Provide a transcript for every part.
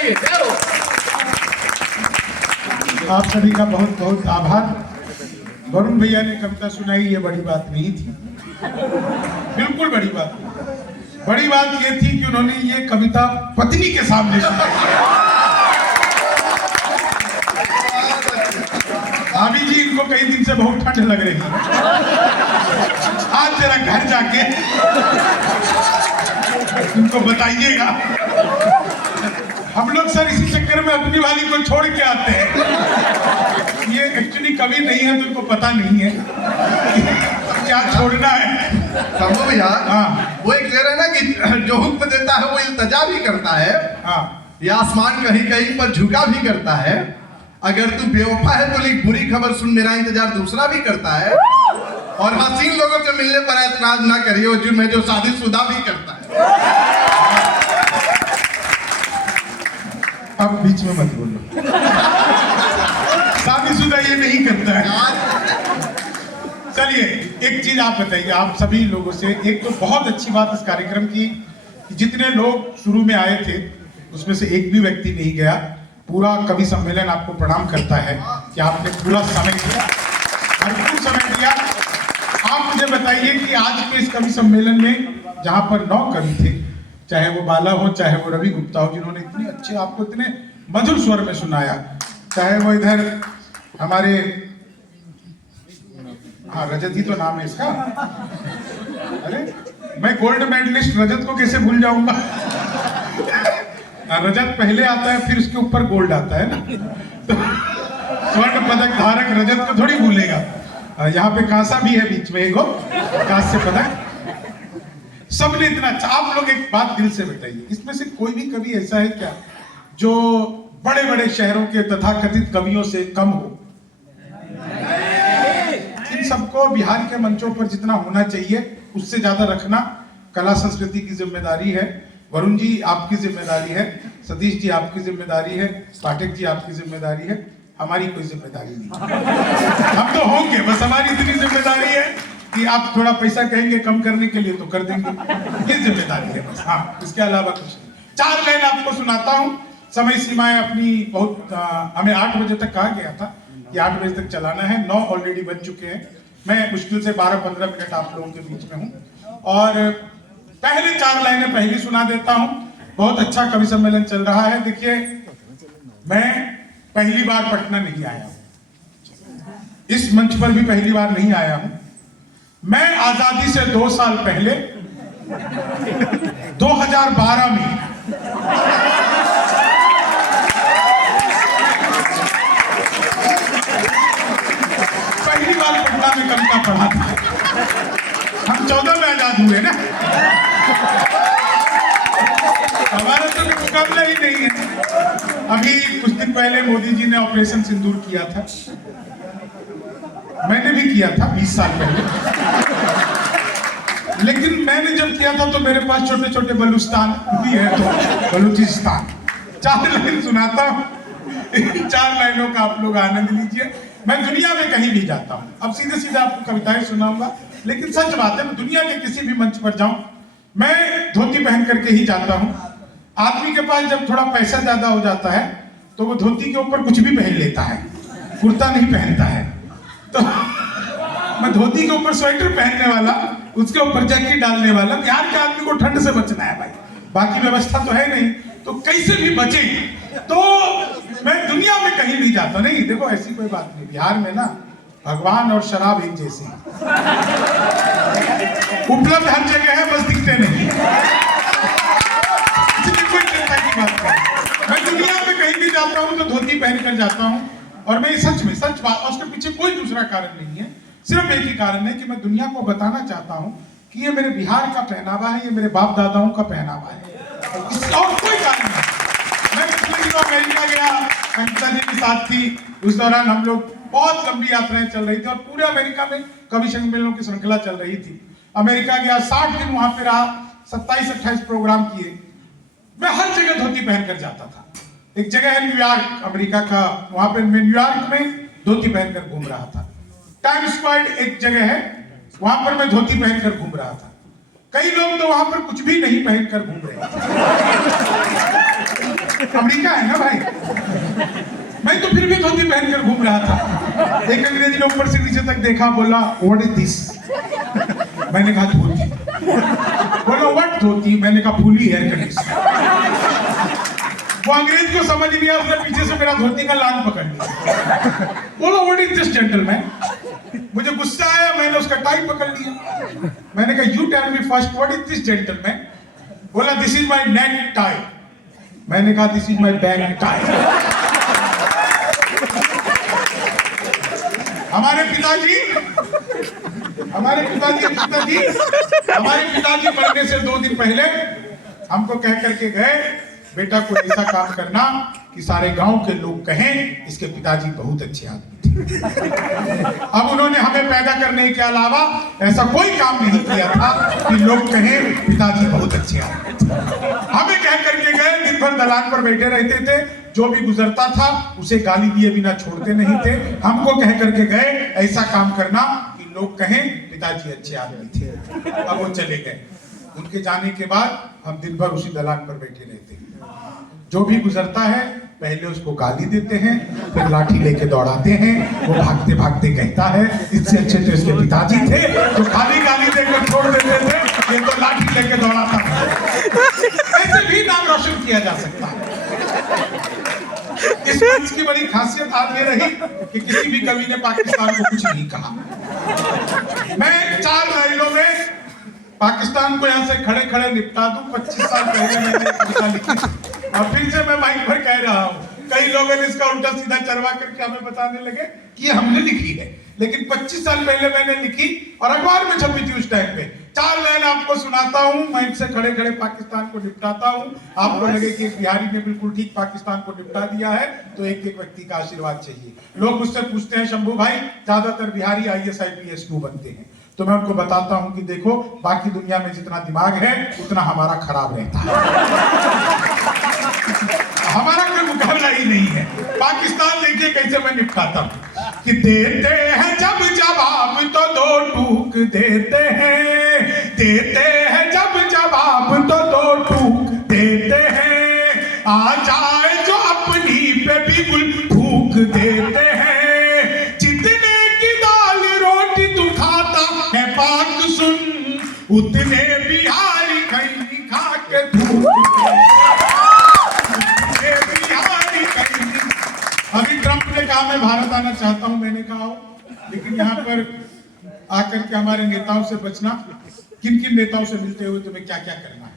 जाइए। जय हो। आप सभी का बहुत बहुत आभार। वरुण भैया ने कविता सुनाई, ये बड़ी बात नहीं थी, बिल्कुल बड़ी बात नहीं। बड़ी बात ये थी कि उन्होंने ये कविता पत्नी के सामने सुनाई। भाभी जी, इनको कई दिन से बहुत ठंड लग रही है, आज जरा घर जाके इनको बताइएगा। हम लोग सर इसी चक्कर में अपनी वाली को छोड़ के आते हैं। ये एक्चुअली कवि नहीं है तो इनको पता नहीं है क्या छोड़ना है। समझो भैया, हाँ, वो एक कह रहे हैं ना कि जो हुक्म देता है वो इल्तजा भी करता है, हाँ, या आसमान कहीं कहीं पर झुका भी करता है। अगर तू बेवफा है तो लिख बुरी खबर सुन, मेरा इंतजार दूसरा भी करता है। और हसीन लोगों से मिलने पर ऐतराज ना करिए, वो जुर्म है जो शादीशुदा भी करता है। अब बीच में मत बोलो, शादीशुदा ये नहीं करता है। चलिए एक चीज आप बताइए, आप सभी लोगों से। एक तो बहुत अच्छी बात इस कार्यक्रम की कि जितने लोग शुरू में आए थे उसमें से एक भी व्यक्ति नहीं गया। पूरा कवि सम्मेलन आपको प्रणाम करता है कि आपने पूरा समय दिया, भरपूर समय दिया। आप मुझे बताइए कि आज के इस कवि सम्मेलन में जहां पर 9 कवि थे, चाहे वो बाला हो, चाहे वो रवि गुप्ता हो, जिन्होंने इतने अच्छे आपको इतने मधुर स्वर में सुनाया, चाहे वो इधर हमारे, हाँ रजत ही तो नाम है इसका। अरे मैं गोल्ड मेडलिस्ट रजत को कैसे भूल जाऊंगा। रजत पहले आता है, फिर उसके ऊपर गोल्ड आता है ना। तो स्वर्ण पदक धारक रजत को थोड़ी भूलेगा। यहाँ पे कांसा भी है बीच में, एगो कांस्य पदक। सबने इतना अच्छा। आप लोग एक बात दिल से बताइए, इसमें से कोई भी कवि ऐसा है क्या जो बड़े बड़े शहरों के तथाकथित कवियों से कम हो? इन सबको बिहार के मंचों पर जितना होना चाहिए उससे ज्यादा रखना कला संस्कृति की जिम्मेदारी है। वरुण जी आपकी जिम्मेदारी है, सतीश जी आपकी जिम्मेदारी है, पाठक जी आपकी जिम्मेदारी है, हमारी कोई जिम्मेदारी नहीं। हम तो होंगे, बस हमारी इतनी जिम्मेदारी है कि आप थोड़ा पैसा कहेंगे कम करने के लिए तो कर देंगे, ये जिम्मेदारी है बस। हाँ, इसके अलावा कुछ नहीं। 4 लाइन आपको सुनाता हूँ। समय सीमाएं अपनी बहुत हमें 8 बजे तक कहा गया था कि 8 बजे तक चलाना है, 9 ऑलरेडी बज चुके हैं। मैं मुश्किल से 12-15 मिनट आप लोगों के बीच में हूँ और पहले 4 लाइनें पहली सुना देता हूँ। बहुत अच्छा कवि सम्मेलन चल रहा है। देखिए, मैं पहली बार पटना नहीं आया हूँ, इस मंच पर भी पहली बार नहीं आया हूँ। मैं आजादी से 2 साल पहले 2012 में पहली बार पटना में कविता पढ़ा था। हम 14 में आजाद हुए ना, हमारा तो मुकाबला ही नहीं है। अभी कुछ दिन पहले मोदी जी ने ऑपरेशन सिंदूर किया था, मैंने भी किया था 20 साल पहले। लेकिन मैंने जब किया था तो मेरे पास छोटे छोटे बलूचिस्तान भी है, तो बलूचिस्तान। 4 लाइन सुनाता हूँ, इन 4 लाइनों का आप लोग आनंद लीजिए। मैं दुनिया में कहीं भी जाता हूँ, अब सीधे सीधे आपको कविताएं सुनाऊंगा, लेकिन सच बात है, मैं दुनिया के किसी भी मंच पर जाऊं मैं धोती पहन करके ही जाता हूँ। आदमी के पास जब थोड़ा पैसा ज्यादा हो जाता है तो वो धोती के ऊपर कुछ भी पहन लेता है, कुर्ता नहीं पहनता है। तो मैं धोती के ऊपर स्वेटर पहनने वाला, उसके ऊपर जैकेट डालने वाला। बिहार के आदमी को ठंड से बचना है भाई, बाकी व्यवस्था तो है नहीं, तो कैसे भी बचे। तो मैं दुनिया में कहीं नहीं जाता। नहीं, देखो ऐसी कोई बात नहीं, बिहार में ना भगवान और शराब एक जैसे उपलब्ध हर जगह है, बस दिखते नहीं। कोई चिंता की बात नहीं। मैं दुनिया में कहीं भी जाता हूँ तो धोती पहन कर जाता हूँ, और मैं सच में सच बात, उसके पीछे कोई दूसरा कारण नहीं है, सिर्फ एक ही कारण है कि मैं दुनिया को बताना चाहता हूँ कि ये मेरे बिहार का पहनावा है, ये मेरे बाप दादाओं का पहनावा है, इसका और कोई कारण नहीं। मैं पिछले दिनों अमेरिका गया, अंकिता जी के साथ थी, उस दौरान हम लोग बहुत लंबी यात्राएं चल रही थी और पूरे अमेरिका में कवि सम्मेलनों की श्रृंखला चल रही थी। अमेरिका गया, 60 दिन वहां पे रहा, 27-28 प्रोग्राम किए। मैं हर जगह धोती पहनकर जाता था। एक जगह है न्यूयॉर्क, अमेरिका का, वहां पे मैं न्यूयॉर्क में धोती पहनकर घूम रहा था। टाइम स्क्वायर एक जगह है, वहां पर मैं धोती पहनकर घूम रहा था। कई लोग तो वहां पर कुछ भी नहीं पहनकर घूम रहे। अमेरिका है ना भाई। मैं तो फिर भी धोती पहनकर घूम रहा था। एक अंग्रेजी ने ऊपर से नीचे तक देखा, बोला व्हाट इज दिस? मैंने कहा धोती। बोला व्हाट धोती? मैंने कहा फुली एयर कंडीशन। वो अंग्रेज को समझ नहीं आया, उसने पीछे से मेरा धोती का लान पकड़ लिया। बोला व्हाट इज दिस जेंटलमैन? मुझे गुस्सा आया, मैंने उसका टाई पकड़ लिया। मैंने कहा you tell me first what is this gentleman? बोला this is my neck tie. मैंने कहा this is my back tie. हमारे पिताजी मरने से 2 दिन पहले हमको कह करके गए, बेटा को ऐसा काम करना कि सारे गांव के लोग कहें इसके पिताजी बहुत अच्छे आदमी थे। अब उन्होंने हमें पैदा करने के अलावा ऐसा कोई काम नहीं किया था कि लोग कहें पिताजी बहुत अच्छे आदमी थे। हमें कह करके गए, दिन भर दलान पर बैठे रहते थे, जो भी गुजरता था उसे गाली दिए बिना छोड़ते नहीं थे। हमको कह करके गए ऐसा काम करना कि लोग कहें पिताजी अच्छे आदमी थे। अब वो चले गए। उनके जाने के बाद हम दिन भर उसी दलान पर बैठे रहते हैं। जो भी गुजरता है पहले उसको गाली देते हैं, फिर लाठी लेके दौड़ाते हैं। वो भागते भागते कहता है इससे अच्छे तो इसके पिताजी थे, तो खाली गाली देकर छोड़ देते थे, ये तो लाठी लेके दौड़ाता था। ऐसे भी नाम रोशन किया जा सकता है। इस मंच की बड़ी खासियत आज ये रही कि किसी भी कवि ने पाकिस्तान को कुछ नहीं कहा। मैं 4 लाइनों में पाकिस्तान को यहाँ से खड़े खड़े निपटा दूं। 25 साल पहले मैंने कविता लिखी और फिर से मैं माइक पर कह रहा हूँ। कई लोगों ने इसका उल्टा सीधा चरवा करके हमें बताने लगे कि ये हमने लिखी है, लेकिन 25 साल पहले मैंने लिखी और अखबार में छपी थी उस टाइम पे। 4 लाइन आपको सुनाता हूँ, माइक से खड़े खड़े पाकिस्तान को निपटाता हूँ। आपको लगे कि एक बिहारी ने बिल्कुल ठीक पाकिस्तान को निपटा दिया है, तो एक एक व्यक्ति का आशीर्वाद चाहिए। लोग मुझसे पूछते हैं शंभू भाई ज्यादातर बिहारी IAS IPS क्यों बनते हैं? तो मैं उनको बताता हूं कि देखो बाकी दुनिया में जितना दिमाग है उतना हमारा खराब रहता है। हमारा कोई मुकाबला ही नहीं है। पाकिस्तान देखिए कैसे मैं निपटाता हूं कि देते हैं जब जवाब तो 2 टूक देते हैं, देते हैं जब जवाब तो 2 टूक देते हैं। आ जाए जो अपनी पे बिल्कुल फूक देते हैं। उतने बिहारी खैनी खा के अभी ट्रंप ने कहा मैं भारत आना चाहता हूं। मैंने कहा आओ, लेकिन यहाँ पर आकर के हमारे नेताओं से बचना। किन किन नेताओं से मिलते हुए तुम्हें क्या क्या करना है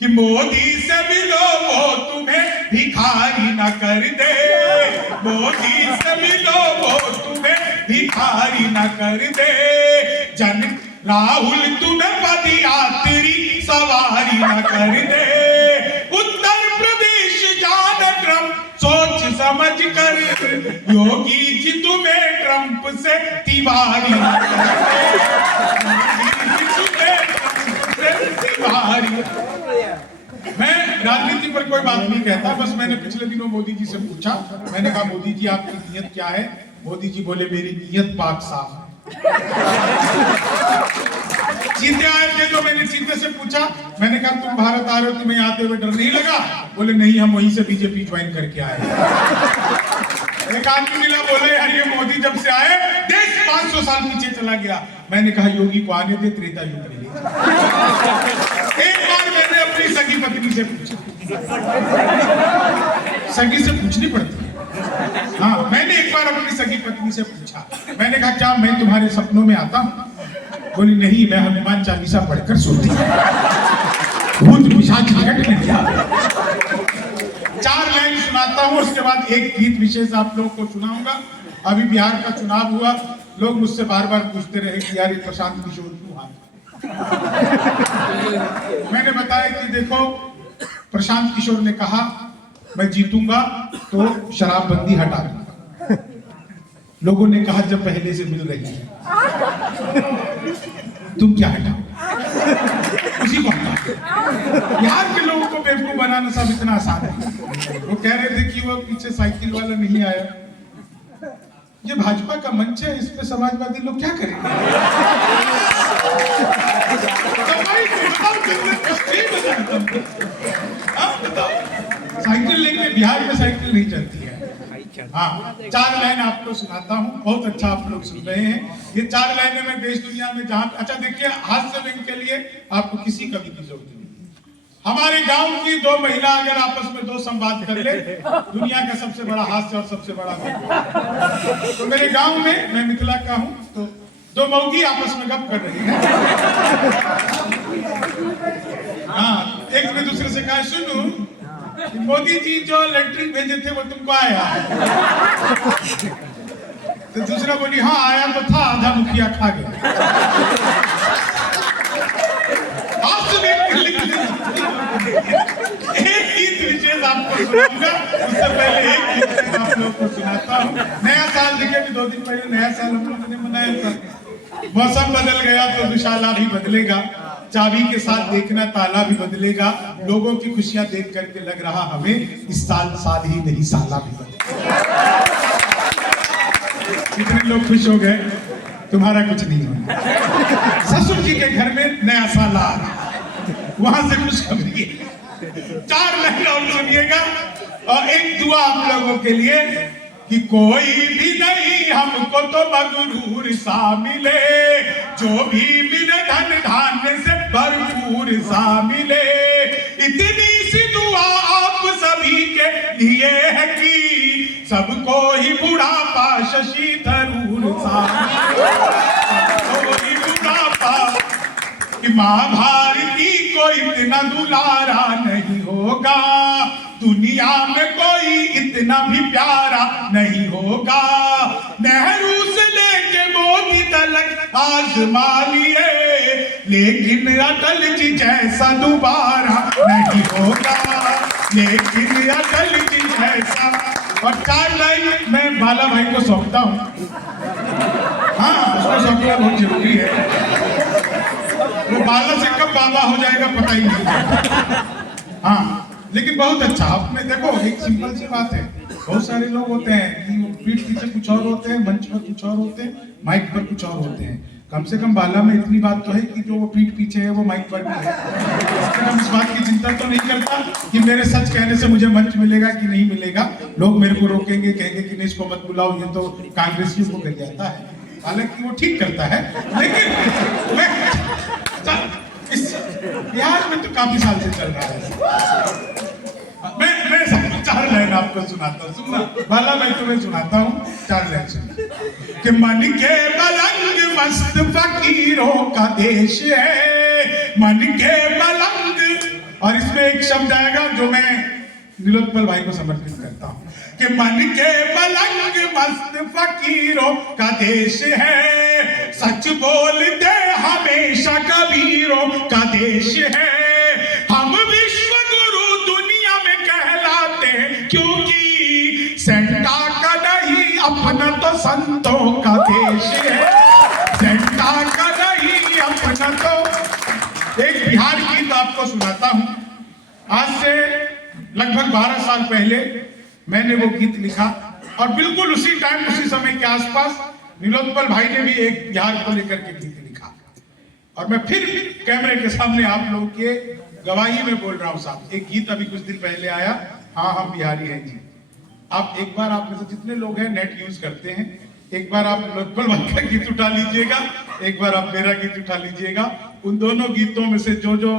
कि मोदी से मिलो वो तुम्हें भिखारी ना कर दे, मोदी से मिलो वो तुम्हें भिखारी ना कर दे। जन राहुल तुम्हें पदयात्री सवारी न कर दे। उत्तर प्रदेश जान ट्रंप सोच समझ कर, योगी जी तुम्हें ट्रंप से तिवारी न कर दे। मैं राजनीति पर कोई बात नहीं कहता, बस मैंने पिछले दिनों मोदी जी से पूछा। मैंने कहा मोदी जी आपकी नीयत क्या है? मोदी जी बोले मेरी नीयत पाक साफ है। चीते आए थे तो मैंने चीते से पूछा, मैंने कहा तुम भारत आ रहे हो, तुम्हें आते हुए डर नहीं लगा? बोले नहीं, हम वहीं से बीजेपी ज्वाइन करके आए। एक आदमी मिला, बोले यार ये मोदी जब से आए देश 500 साल पीछे चला गया। मैंने कहा योगी को आने दे, त्रेता युग में ले जा। एक बार मैंने अपनी सगी पत्नी से पूछा, सगी से पूछनी पड़ती है। हाँ, मैंने एक बार अपनी सगी पत्नी से पूछा, मैंने कहा क्या मैं तुम्हारे सपनों में आता हूँ? बोली नहीं, मैं हनुमान चालीसा पढ़कर सोती हूँ। भूत पिशाच निकट में क्या? 4 लाइन सुनाता हूँ, उसके बाद एक गीत विशेष आप लोगों को सुनाऊंगा। अभी बिहार का चुनाव हुआ, लोग मुझसे बार बार पूछते रहे कि यार प्रशांत किशोर क्यों हाथ? मैंने बताया कि देखो प्रशांत किशोर ने कहा मैं जीतूंगा तो शराबबंदी हटा दूंगा। लोगों ने कहा जब पहले से मिल रही है तुम क्या हटाओ, उसी को हटाओ। बिहार के लोगों को बेवकूफ बनाना सब इतना आसान है। वो कह रहे थे कि वो पीछे साइकिल वाला नहीं आया, ये भाजपा का मंच है, इस पे समाजवादी लोग क्या करेंगे? आप बताओ साइकिल लेके बिहार में साइकिल नहीं चलती है। हाँ, 4 लाइन आपको सुनाता हूँ, बहुत अच्छा आप लोग सुन रहे हैं। ये 4 लाइनें मैं देश दुनिया में जहाँ, अच्छा देखिए, हास्य व्यंग के लिए आपको किसी कवि की जरूरत नहीं। हमारे गांव की 2 महिला अगर आपस में 2 संवाद कर ले, दुनिया का सबसे बड़ा हास्य और सबसे बड़ा व्यंग। तो मेरे गांव में, मैं मिथिला का हूँ, तो 2 मौगी आपस में गप कर रही है। हाँ, एक ने दूसरे से कहा, सुनो मोदी जी जो लैट्रिन भेजे थे वो तुमको आया? तो दूसरा बोली, हाँ आया तो था, आधा मुखिया खा गया। एक गीत विशेष आपको सुनाऊंगा, उससे पहले एक गीत मैं आप लोगों को सुनाता हूँ। नया साल देखिए कि 2 दिन पहले नया साल हम लोगों ने मनाया था। मौसम बदल गया तो दुशाला भी बदलेगा, चाबी के साथ देखना ताला भी बदलेगा। लोगों की खुशियां देख करके लग रहा हमें इस साल साल ही नहीं साला भी बदलेगा। कितने लोग खुश हो गए? तुम्हारा कुछ नहीं होना। ससुर जी के घर में नया साल आ रहा, वहां से खुशखबरी है। 4 लाइन और सुनिएगा, और एक दुआ आप लोगों के लिए कि कोई भी नहीं हमको तो मगरूर सा मिले, जो भी मिले धन धान्य से भरपूर सा मिले। इतनी सी दुआ आप सभी के लिए है कि सबको ही बुढ़ापा शशि थरूर सा मिले, सबको ही बुढ़ापा, कि माँ भारती को इतना दुलारा नहीं होगा, दुनिया में कोई इतना भी प्यारा नहीं होगा। नेहरू से लेके मोदी तक आजमा लिए, लेकिन अटल जी जैसा दोबारा नहीं होगा, लेकिन अटल जी जैसा। और 4 लाइन मैं बाला भाई को सौंपता हूँ। हाँ, उसको सौंपना बहुत जरूरी है। वो बाला से कब बाबा हो जाएगा पता ही नहीं। हाँ, लेकिन बहुत अच्छा। आपने देखो, एक सिंपल सी बात है, बहुत सारे लोग होते हैं कि वो पीठ पीछे कुछ और होते हैं, मंच पर कुछ और होते हैं, माइक पर कुछ और होते हैं। कम से कम बाला में इतनी बात तो है कि जो वो पीठ पीछे है वो माइक पर भी है। हम इस बात की चिंता तो नहीं करता कि मेरे सच कहने से मुझे मंच मिलेगा कि नहीं मिलेगा। लोग मेरे को रोकेंगे, कहेंगे कि नहीं इसको मत बुलाओ, ये तो कांग्रेसियों को कर जाता है। हालांकि वो ठीक करता है, लेकिन मैं इस बिहार में तो काफी साल से चल रहा है। मैं 4 लाइन आपको सुनाता हूँ, सुनना बाला, मैं तुम्हें सुनाता हूँ 4 लाइन सुन। कि मन के मलंग मस्त फकीरों का देश है, मन के मलंग। और इसमें एक शब्द आएगा जो मैं नीलोत्पल भाई को समर्पित करता हूँ, कि मन के मलंग मस्त फकीरों का देश है, सच बोलते हमेशा कबीरों का देश है। हम विश्व गुरु दुनिया में कहलाते हैं, क्योंकि सेंटा का नहीं अपना तो संतों का देश है, सेंटा का नहीं अपना तो। एक बिहार गीत आपको सुनाता हूं। आज से लगभग 12 साल पहले मैंने वो गीत लिखा, और बिल्कुल उसी टाइम, उसी समय के आसपास नीलोत्पल भाई ने भी एक बिहार को लेकर के गीत लिखा। और मैं फिर कैमरे के सामने आप लोगों के गवाही में बोल रहा हूं साहब। एक गीत अभी कुछ दिन पहले आया, हाँ हम बिहारी हैं जी। आप एक बार, आप में से जितने लोग हैं नेट यूज करते हैं, एक बार आप नीलोत्पल भाई का गीत उठा लीजिएगा, एक बार आप मेरा गीत उठा लीजिएगा। उन दोनों गीतों में से जो जो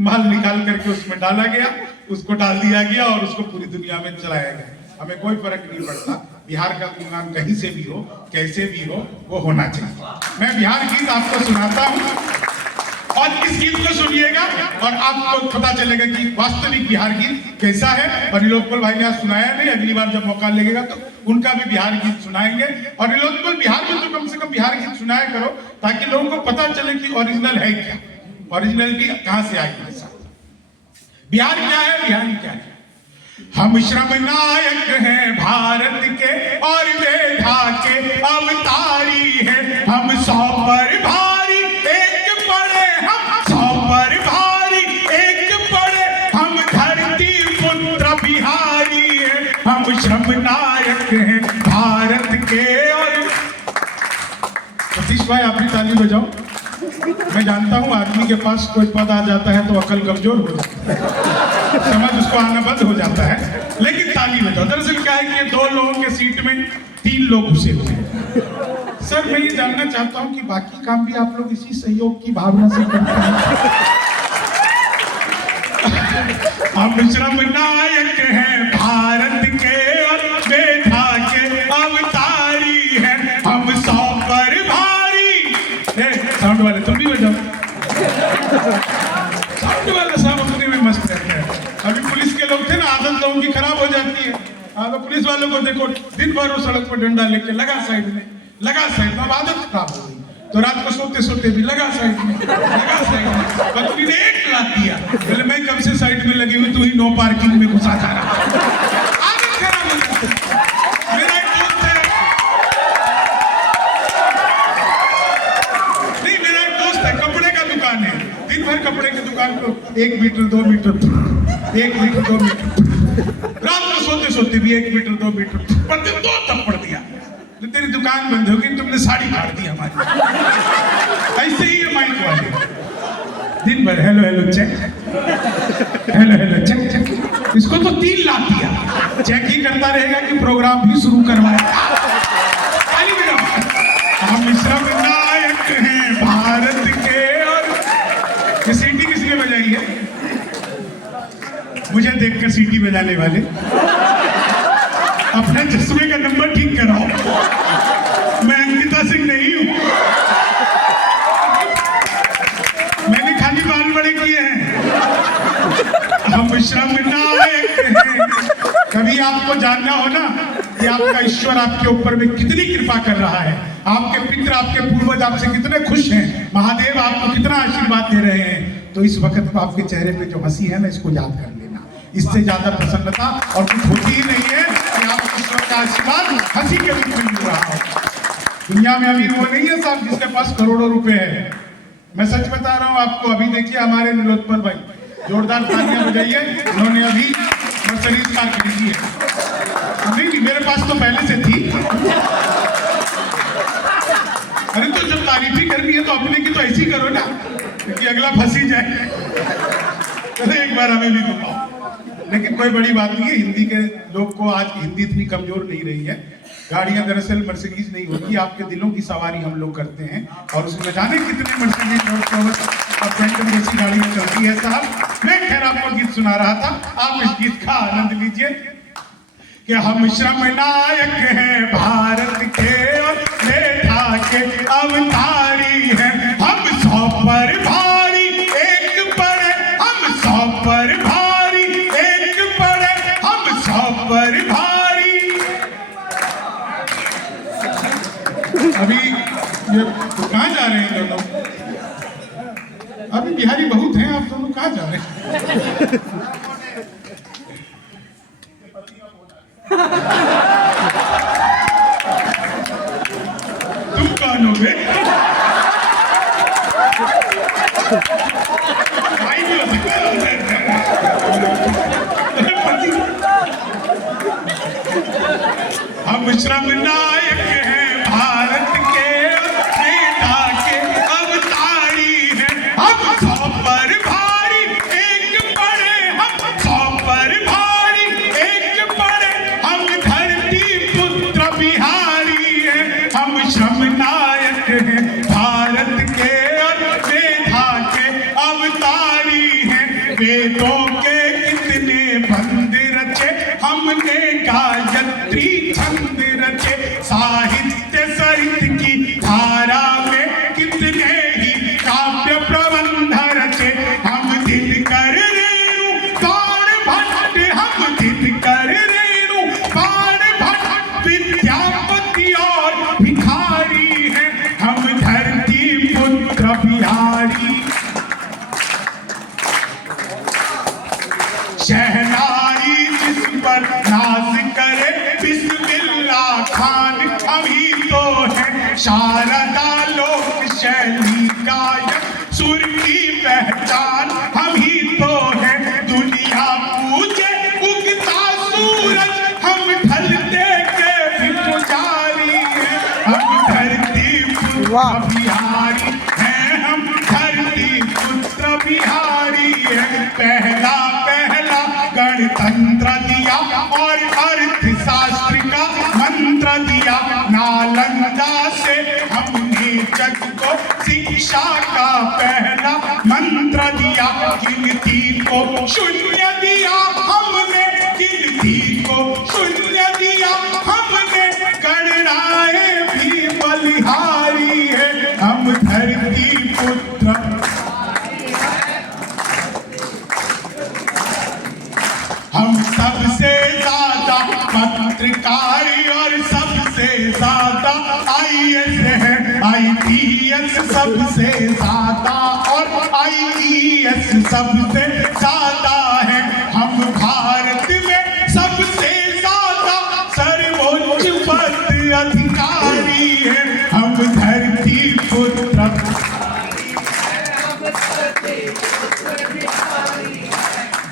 माल निकाल करके उसमें डाला गया, उसको डाल दिया गया और उसको पूरी दुनिया में चलाया गया। हमें कोई फर्क नहीं पड़ता, बिहार का गुणगान कहीं से भी हो, कैसे भी हो, वो होना चाहिए। मैं बिहार गीत आपको सुनाता हूँ, और इस गीत को सुनिएगा और आपको पता चलेगा कि वास्तविक बिहार गीत कैसा है। और नीलोत्पल भाई ने आज सुनाया नहीं, अगली बार जब मौका लगेगा तो उनका भी बिहार गीत सुनाएंगे। और नीलोत्पल बिहार में तो कम से कम बिहार गीत सुनाया करो, ताकि लोगों को पता चले कि ओरिजिनल है क्या, ओरिजिनलिटी कहां से आई है। बिहार क्या है, बिहारी क्या है? हम श्रम नायक हैं भारत के, और मेधा के अवतारी हैं। हम 100 पर भारी एक पड़े, हम 100 पर भारी एक पड़े, हम धरती पुत्र बिहारी हैं। हम श्रम नायक हैं भारत के। और सतीश भाई आप भी ताली बजाओ। मैं जानता हूं आदमी के पास कोई पद आ जाता है तो अकल कमजोर हो जाती है। समझ उसको आना बंद हो जाता है, लेकिन ताली बजाओ। दरअसल क्या है कि ये 2 लोगों के सीट में 3 लोग घुसे हुए हैं। सर मैं ये जानना चाहता हूँ कि बाकी काम भी आप लोग इसी सहयोग की भावना से करते हैं? हम श्रम नायक हैं भारत के और बेटा के अवतारी हैं, हम 100 पर भारी। साउंड वाले तुम भी बजाओ। साउंड वाले साहब अपने में मस्त रहते हैं। अभी पुलिस के लोग थे ना, आदत लोगों की खराब हो जाती है। तो पुलिस वालों को देखो दिन भर वो सड़क पर डंडा लेके लगा साइड में, अब आदत खराब हो गई। तो रात को सोते सोते भी लगा साइड में। बकरी ने 1 लात दिया, बोले मैं कब से साइड में लगी हुई, तू ही नो पार्किंग में घुसा जा रहा। आदत खराब हो जाती है। मेरा एक दोस्त है, नहीं मेरा एक दोस्त है, कपड़े का दुकान है। दिन भर कपड़े की दुकान को 1 मीटर 2 मीटर 1 मीटर 2 मीटर, रात को सोते सोते भी 1 मीटर 2 मीटर, पर 2 थप्पड़ दिया। तेरी दुकान बंद होगी, तुमने साड़ी फाड़ दी हमारी। ऐसे ही है माइक वाले, दिन भर hello hello check, hello hello check check. इसको तो 3 लाख दिया, चेक ही करता रहेगा कि प्रोग्राम भी शुरू करवाएगा। हम श्रम नायक हैं भारत के। और ये सीटी किसने बजाई है? मुझे देखकर सीटी बजाने वाले अपने चश्मे का नंबर ठीक कराओ। मैं अंकिता सिंह नहीं हूं, मैंने खाली बाल बड़े किए हैं। हम श्रम नायक हैं। कभी आपको जानना हो ना कि आपका ईश्वर आपके ऊपर में कितनी कृपा कर रहा है, आपके पितर आपके पूर्वज आपसे कितने खुश हैं, महादेव आपको कितना आशीर्वाद दे रहे हैं, तो इस वक्त आपके चेहरे पे जो हंसी है ना, इसको याद कर लेना। इससे ज्यादा प्रसन्नता और कुछ होती ही नहीं है कि आपको ईश्वर का आशीर्वाद हंसी के रूप में मिल रहा हो। दुनिया में अभी वो नहीं है साहब जिसके पास करोड़ों रुपए है। मैं सच बता रहा हूँ आपको। अभी देखिए हमारे नीलोत्पल भाई, जोरदार तालियां बजाइए, उन्होंने अभी मर्सिडीज कार खरीदी है। नहीं मेरे पास तो पहले से थी। अरे तो जब तारीफ ही करनी है तो अपने की तो ऐसी करो ना कि अगला फंसी जाए। अरे एक बार हमें भी बताओ। लेकिन कोई बड़ी बात नहीं है, हिंदी के लोग को आज हिंदी इतनी कमजोर नहीं रही है। गाड़ियां दरअसल मर्सिडीज नहीं होती, आपके दिलों की सवारी हम लोग करते हैं। और उसमें जाने कितने मर्सिडीज पेंटम जैसी गाड़ियां चलती है साहब। मैं खैर आपको गीत सुना रहा था, आप इस गीत का आनंद लीजिए कि हम श्रम नायक हैं भारत के और बेटा के अवतारी हैं, हम 100 पर भारी एक पड़े, हम 100 पर भारी एक पड़े, हम 100 पर भारी। अभी ये तो कहाँ जा रहे हैं दोनों? अभी बिहारी बहुत हैं, आप दोनों कहाँ जा रहे हैं? तुम कौन हो बे? भाई भी हो सकता है। हम श्रम नायक हैं भारत के नेता के अवतारी हैं, हम 100 पर भारी एक पड़े, हम 100 पर भारी एक पड़े, हम धरती पुत्र बिहारी हैं, हम श्रम नायक हैं भारत के और बेटा के अवतारी हैं। वेदों के कितने बंद रचे, हमने गायत्री छंद रचे, साहित्य सहित की धारा में कितने ही काव्य प्रबंध रचे, हम दिनकर रेणु बाण भट्ट, हम दिनकर रेणु बाण भट्ट विद्यापति और भिखारी हैं, हम धरती पुत्र बिहारी। शहनाई जिस पर नाज करे बिस्मिल्लाह खान, हम ही तो हैं शारदा लोक शैली गायक, सुर की पहचान हम ही तो हैं, दुनिया पूजे उगता सूरज, हम ढलते के भी पुजारी हैं, हम धरती पुत्र बिहारी हैं, हम धरती पुत्र बिहारी हैं। पहला पहला और अर्थशास्त्र का मंत्र दिया। नालंदा से हमने जग को शिक्षा का पहला मंत्र दिया। गिनती को शून्य दिया हमने, गिनती को शून्य दिया हमने। गणनाएं भी बलिहारी है, हम धरती पुत्र। हम सबसे ज्यादा पत्रकारी और सबसे ज्यादा IAS है, IPS सबसे ज्यादा और IES सबसे ज्यादा है। हम भारत में सबसे ज्यादा सर्वोच्च पद अधिकारी है, हम धरती पुत्र।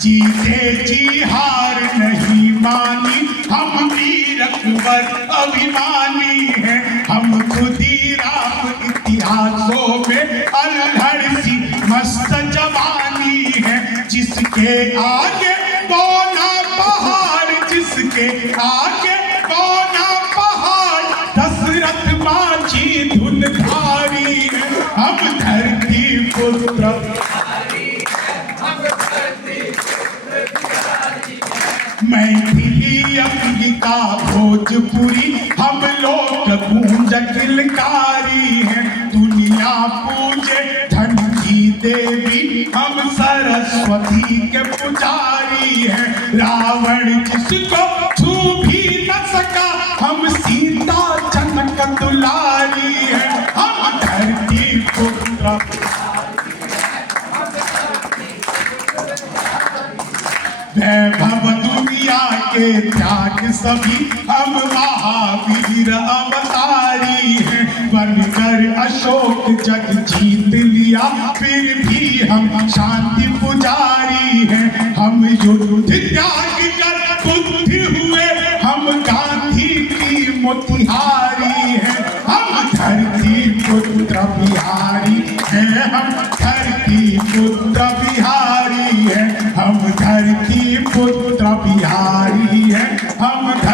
जीते जी हार नहीं मानी, हम वीर अकबर अभिमानी हैं। हम खुदीराम इतिहासों में अल्हड़ सी मस्त जवानी है। जिसके आगे कौना पहाड़, जिसके आगे कौना पहाड़। दशरथ माझी धुनधारी है, हम धरती पुत्र। मैथिली अंगिका भोजपुरी हम लोग गूंज किलकारी हैं। दुनिया पूजे धन की देवी, हम सरस्वती के पुजारी हैं। रावण जिसको छू भी न सका, हम सीता जनक दुलारी हैं, हम धरती पुत्र। वैभव दुनिया के त्याग सभी, हम महावीर अवतारी हैं। बनकर अशोक जग जीत लिया, फिर भी हम शांति पुजारी हैं। हम युद्ध त्याग कर बुद्ध हुए, हम गांधी की मोतिहारी हैं, हम धरती पुत्र बिहारी हैं, हम धरती पुत्र बिहारी।